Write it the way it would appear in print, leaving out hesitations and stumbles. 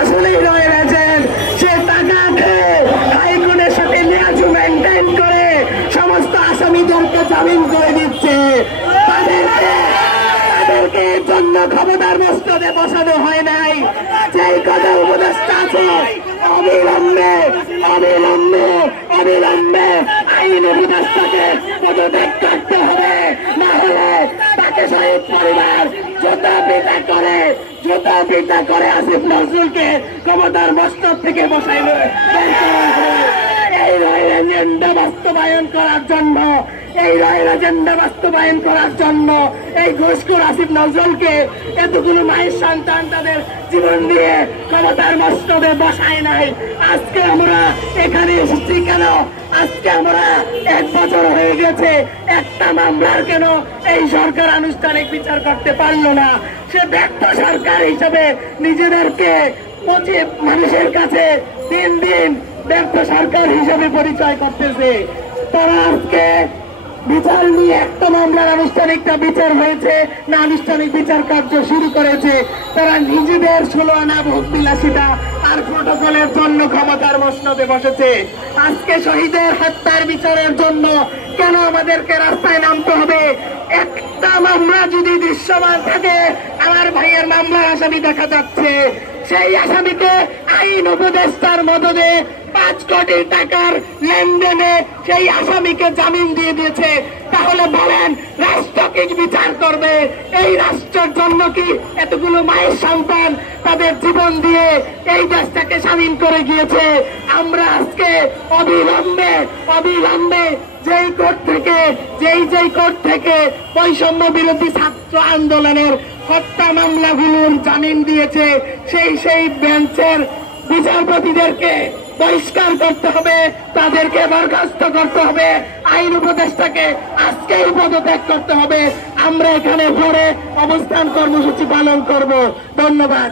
আসলেই রয়ে গেছেন। সে টাকা খেয়ে হাইকোর্টের সাথে লিয়াজু মেনটেন করে সমস্ত আসামিদেরকে জামিন করে দিচ্ছে। তাদেরকে জন্য ক্ষমতার মস্তদে বসানো হয় নাই। যেই কথা উপদেষ্টা আছে অবিলম্বে অবিলম্বে অবিলম্বে আইন উপদেষ্টাকে পদত্যাগ করতে হবে, না হলে তাকে শহীদ পরিবার জুতা পিটা করে আসিফ নজরুলকে ক্ষমতার মস্তক থেকে বসাইবে। এই রয়েল এজেন্ডা বাস্তবায়ন করার জন্য এই ঘুষখোর আসিফ নজরুলকে এতগুলো মায়ের সন্তান তাদের জীবন দিয়ে ক্ষমতার মস্তকে বসায় নাই। আজকে আমরা এখানে এসেছি কেন? আজকে আমরা 1 বছর হয়ে গেছে, একটা মামলার কেন এই সরকার আনুষ্ঠানিক বিচার করতে পারলো না? সে ব্যর্থ সরকার হিসেবে নিজেদেরকে মানুষের কাছে দিন দিন ব্যর্থ সরকার হিসেবে পরিচয় করতেছে। তারা আজকে বিচার নিয়ে একটা মামলার আনুষ্ঠানিকটা বিচার হয়েছে না, আনুষ্ঠানিক বিচার কার্য শুরু করেছে। তারা নিজেদের 16 আনা ভোগ বিলাসিতা আর প্রটোকলের জন্য ক্ষমতার মসনদে বসেছে। আজকে শহীদের হত্যার বিচারের জন্য কেন আমাদেরকে রাস্তায় নামতে হবে? একটা মামলা যদি দৃশ্যমান থাকে, আমার ভাইয়ের মামলার আসামি দেখা যাচ্ছে, সেই আসামিকে আইন উপদেষ্টার মদদে 5 কোটি টাকার লেনদেনে সেই আসামিকে জামিন দিয়ে দিয়েছে। তাহলে বলেন রাষ্ট্র কি বিচার করবে? এই রাষ্ট্রের জন্য কি এতগুলো মায়ের সন্তান তাদের জীবন দিয়ে এই দেশটাকে স্বাধীন করে গিয়েছে? আমরা আজকে অবিলম্বে যেই কোর্ট থেকে বৈষম্য বিরোধী ছাত্র আন্দোলনের হত্যা মামলাগুলোর জামিন দিয়েছে, সেই বেঞ্চের বিচারপতিদেরকে বহিষ্কার করতে হবে, তাদেরকে বরখাস্ত করতে হবে, আইন উপদেষ্টাকে আজকেই পদত্যাগ করতে হবে। আমরা এখানে পরে অবস্থান কর্মসূচি পালন করব। ধন্যবাদ।